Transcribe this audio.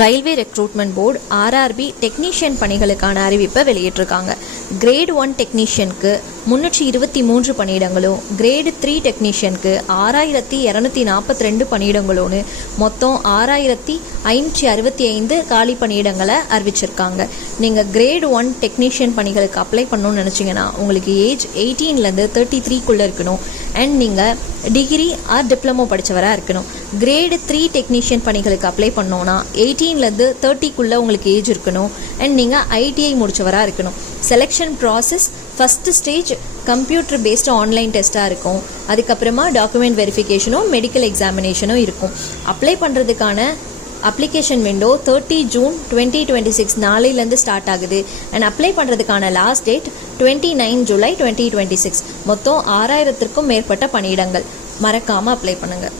Railway recruitment board RRB technician பணிகளுக்கான அறிவிப்பை வெளியிட்டிருக்காங்க. கிரேட் 1 டெக்னீஷியனுக்கு 323 பணியிடங்களும், கிரேடு 3 டெக்னீஷியனுக்கு 6242 பணியிடங்களோன்னு மொத்தம் 6565 காலி பணியிடங்களை அறிவிச்சிருக்காங்க. நீங்கள் கிரேட் 1 டெக்னீஷியன் பணிகளுக்கு அப்ளை பண்ணணும்னு நினச்சிங்கன்னா உங்களுக்கு ஏஜ் 18லேருந்து 33க்குள்ளே இருக்கணும். அண்ட் நீங்கள் டிகிரி ஆர் டிப்ளமோ படித்தவராக இருக்கணும். கிரேடு 3 டெக்னீஷியன் பணிகளுக்கு அப்ளை பண்ணோன்னா 18லேருந்து 30க்குள்ளே உங்களுக்கு ஏஜ் இருக்கணும். அண்ட் நீங்கள் ஐடிஐ முடித்தவராக இருக்கணும். Selection process first stage computer based online டெஸ்ட்டாக இருக்கும். அதுக்கப்புறமா டாக்குமெண்ட் வெரிஃபிகேஷனும் மெடிக்கல் எக்ஸாமினேஷனும் இருக்கும். அப்ளை பண்ணுறதுக்கான அப்ளிகேஷன் விண்டோ 30 ஜூன் 2026 நாளையிலேருந்து ஸ்டார்ட் ஆகுது. அண்ட் அப்ளை பண்ணுறதுக்கான லாஸ்ட் டேட் 29 ஜூலை 2026. மொத்தம் 6000க்கும் மேற்பட்ட பணியிடங்கள். மறக்காமல் அப்ளை பண்ணுங்கள்.